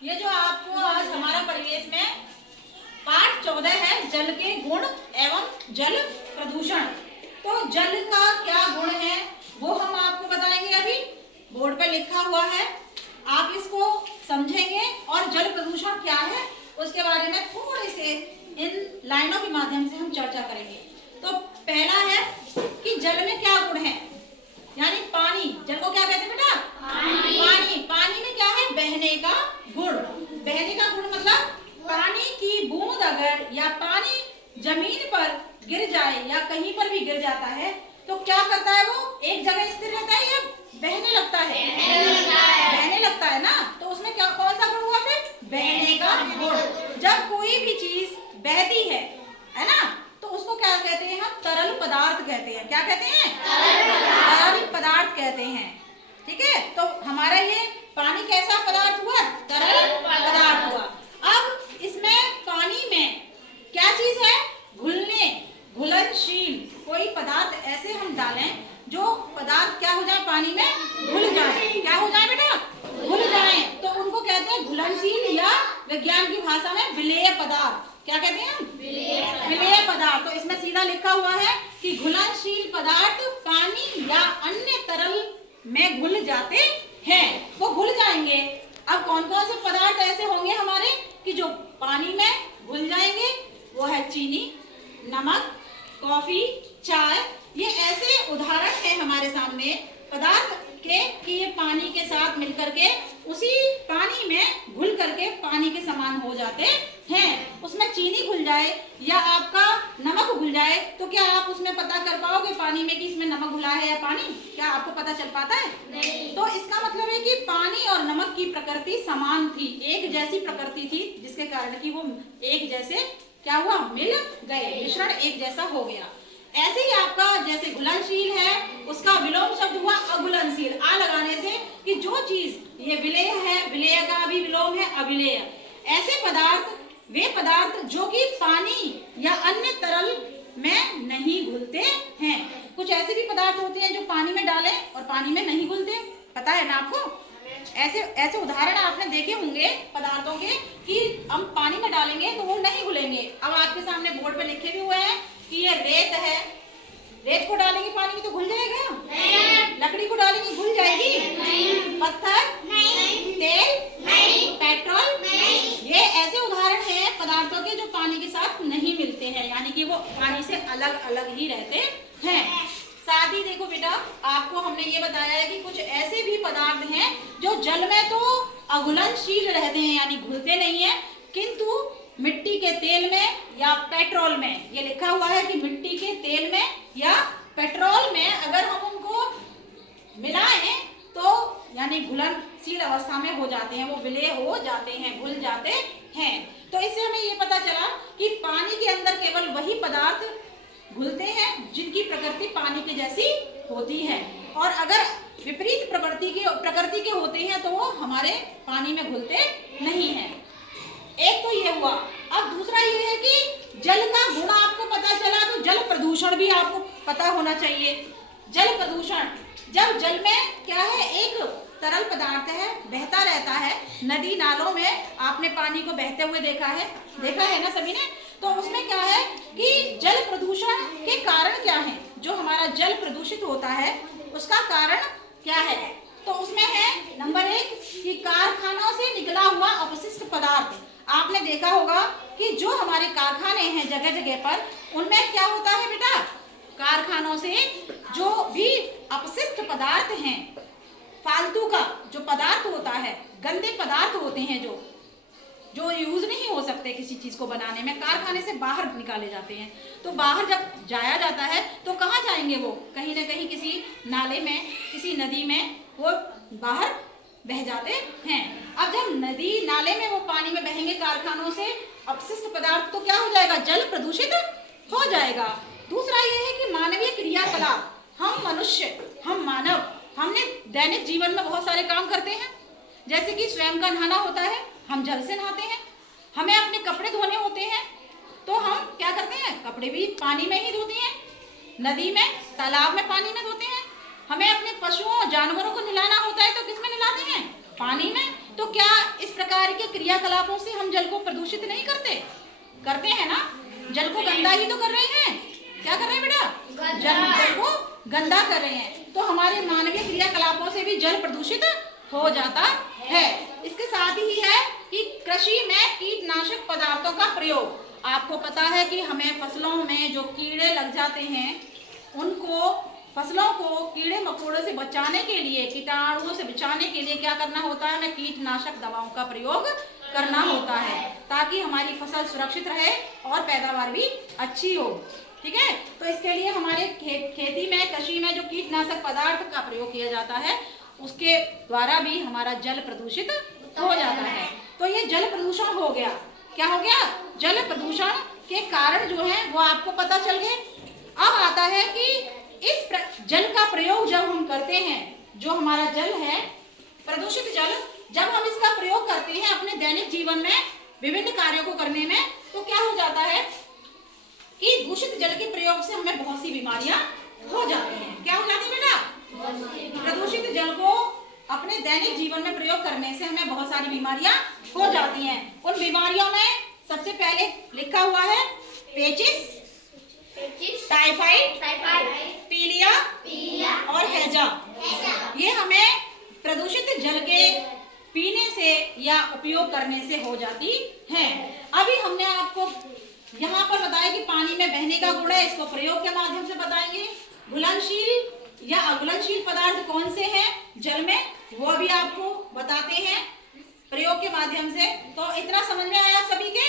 ये जो आपको आज हमारा परिवेश में पाठ 14 है, जल के गुण एवं जल प्रदूषण। तो जल का क्या गुण है वो हम आपको बताएंगे। अभी बोर्ड पे लिखा हुआ है, आप इसको समझेंगे और जल प्रदूषण क्या है उसके बारे में थोड़े से इन लाइनों के माध्यम से हम चर्चा करेंगे। तो पहला है कि जल में क्या गुण है, यानी पानी। जल को क्या कहते हैं बेटा? पानी। पानी में क्या है? बहने का गुण। बहने का गुण मतलब पानी की बूंद अगर या पानी जमीन पर गिर जाए या कहीं पर भी गिर जाता है तो क्या करता है? वो एक जगह स्थिर रहता है या बहने लगता है? बहने लगता है ना। तो उसमें क्या कौन सा गुण हुआ फिर? बहने का गुण। जब कोई भी चीज बहती है ना, तो उसको क्या कहते हैं? हम तरल पदार्थ कहते हैं। क्या कहते हैं? तरल पदार्थ कहते हैं। ठीक है, तो हमारा ये पानी कैसा पदार्थ हुआ? तरल पदार्थ हुआ। अब इसमें पानी में क्या चीज है? घुलनशील कोई पदार्थ ऐसे हम डालें जो पदार्थ क्या हो जाए? पानी में घुल जाए। क्या हो जाए बेटा? घुल जाए। तो उनको कहते हैं घुलनशील या विज्ञान की भाषा में विलेय पदार्थ। क्या कहते हैं? विलेय पदार्थ। तो इसमें सीधा लिखा हुआ है कि घुलनशील पदार्थ पानी या अन्य तरल में घुल जाते हैं, वो घुल जाएंगे। अब कौन कौन से पदार्थ ऐसे होंगे हमारे कि जो पानी में घुल जाएंगे? वो है चीनी, नमक, कॉफी, चाय। ये ऐसे उदाहरण है हमारे सामने पदार्थ के कि ये पानी के साथ मिलकर के उसी पानी में घुल करके पानी के समान हो जाते हैं। उसमें चीनी घुल जाए या आपका नमक घुल जाए तो क्या आप उसमें पता कर पाओगे पानी में कि इसमें नमक घुला है या पानी? क्या आपको पता चल पाता है? नहीं। तो इसका मतलब है कि पानी और नमक की प्रकृति समान थी, एक जैसी प्रकृति थी, जिसके कारण कि वो एक जैसे क्या हुआ? मिल गए, मिश्रण एक जैसा हो गया। ऐसे ही आपका जैसे घुलनशील है उसका विलोम शब्द हुआ अघुलनशील। आ लगाने से कि जो चीज ये विलेय है, विलेय का भी विलोम है अविलेय। ऐसे पदार्थ वे पदार्थ जो कि पानी या अन्य तरल में नहीं घुलते हैं। कुछ ऐसे भी पदार्थ होते हैं जो पानी में डालें और पानी में नहीं घुलते, पता है ना आपको? ऐसे ऐसे उदाहरण आपने देखे होंगे पदार्थों के कि हम पानी में डालेंगे तो वो नहीं घुलेंगे। अब आपके सामने बोर्ड पे लिखे भी हुए हैं कि ये रेत है, रेत को डालेंगे पानी में तो घुल जाएगा? नहीं। लकड़ी को डालेंगे घुल जाएगी? नहीं। पत्थर? नहीं। तेल? नहीं। पेट्रोल? नहीं। ये ऐसे उदाहरण हैं पदार्थों के जो पानी के साथ नहीं मिलते हैं, यानी कि वो पानी से अलग अलग ही रहते हैं। साथ ही देखो बेटा, आपको हमने ये बताया है कि कुछ ऐसे भी पदार्थ हैं जो जल में तो अघुलनशील रहते हैं, यानी घुलते नहीं है, किंतु मिट्टी के तेल में या पेट्रोल में, ये लिखा हुआ है कि मिट्टी के तेल में या पेट्रोल में अगर हम उनको मिलाएं तो यानी घुलनशील अवस्था में हो जाते हैं, वो विलेय हो जाते हैं, घुल जाते हैं। तो इससे हमें ये पता चला कि पानी के अंदर केवल वही पदार्थ घुलते हैं जिनकी प्रकृति पानी के जैसी होती है, और अगर विपरीत प्रकृति के होते हैं तो वो हमारे पानी में घुलते नहीं हैं। एक तो ये हुआ। अब दूसरा ये है कि जल का गुण आपको पता चला तो जल प्रदूषण भी आपको पता होना चाहिए। जल प्रदूषण, जब जल में क्या है? एक तरल पदार्थ है, बहता रहता है। नदी नालों में आपने पानी को बहते हुए देखा है ना सभी ने? तो उसमें क्या है कि जल प्रदूषण के कारण क्या है? जो हमारा जल प्रदूषित होता है उसका कारण क्या है? तो उसमें है नंबर 1 कि कारखानों से निकला हुआ अपशिष्ट पदार्थ। आपने देखा होगा कि जो हमारे कारखाने हैं जगह जगह पर, उनमें क्या होता है बेटा? कारखानों से जो भी अपशिष्ट पदार्थ हैं, फालतू का जो पदार्थ होता है, गंदे पदार्थ होते हैं जो यूज नहीं हो सकते किसी चीज को बनाने में, कारखाने से बाहर निकाले जाते हैं। तो बाहर जब जाया जाता है तो कहाँ जाएंगे? वो कहीं ना कहीं किसी नाले में, किसी नदी में वो बाहर बह जाते हैं। अब जब नदी नाले में वो पानी में बहेंगे कारखानों से अपशिष्ट पदार्थ, तो क्या हो जाएगा? जल प्रदूषित हो जाएगा। दूसरा ये है कि मानवीय क्रियाकलाप, हम मनुष्य, हम मानव, हमने दैनिक जीवन में बहुत सारे काम करते हैं, जैसे कि स्वयं का नहाना होता है, हम जल से नहाते हैं। हमें अपने कपड़े धोने होते हैं तो हम क्या करते हैं? कपड़े भी पानी में ही धोते हैं, नदी में, तालाब में पानी में धोते हैं। हमें अपने पशुओं जानवरों को नहलाना होता है तो किसमें नहलाते हैं? पानी में। तो क्या इस प्रकार के क्रियाकलापों से हम जल को प्रदूषित नहीं करते हैं ना? जल को गंदा ही तो कर रहे हैं। क्या कर रहे हैं बेटा? जल को गंदा कर रहे हैं। तो हमारे मानवीय क्रियाकलापों से भी जल प्रदूषित हो जाता है। इसके साथ ही है कि कृषि में कीटनाशक पदार्थों का प्रयोग। आपको पता है कि हमें फसलों में जो कीड़े लग जाते हैं, उनको फसलों को कीड़े मकोड़ों से बचाने के लिए, कीटाणुओं से बचाने के लिए क्या करना होता है? हमें कीटनाशक दवाओं का प्रयोग करना होता है, ताकि हमारी फसल सुरक्षित रहे और पैदावार भी अच्छी हो। ठीक है, तो इसके लिए हमारे खेती में, कृषि में जो कीटनाशक पदार्थ का प्रयोग किया जाता है, उसके द्वारा भी हमारा जल प्रदूषित हो जाता है। तो ये जल प्रदूषण हो गया। क्या हो गया? जल प्रदूषण के कारण जो है वो आपको पता चल गए। अब आता है कि इस जल का प्रयोग जब हम करते हैं, जो हमारा जल है प्रदूषित जल, जब हम इसका प्रयोग करते हैं अपने दैनिक जीवन में विभिन्न कार्यों को करने में, तो क्या हो जाता है कि दूषित जल के प्रयोग से हमें बहुत सी बीमारियां हो जाती हैं। क्या हो जाती है बेटा? प्रदूषित जल को अपने दैनिक जीवन में प्रयोग करने से हमें बहुत सारी बीमारियां हो जाती हैं। उन बीमारियों में सबसे पहले लिखा हुआ है पेचिस, टाइफाइड, पीलिया और हैजा। ये हमें प्रदूषित जल के पीने से या उपयोग करने से हो जाती हैं। अभी हमने आपको यहाँ पर बताया कि पानी में बहने का गुण है, इसको प्रयोग के माध्यम से बताएंगे। घुलनशील या अघुलनशील पदार्थ कौन से हैं जल में, वो भी आपको बताते हैं प्रयोग के माध्यम से। तो इतना समझ में आया सभी के?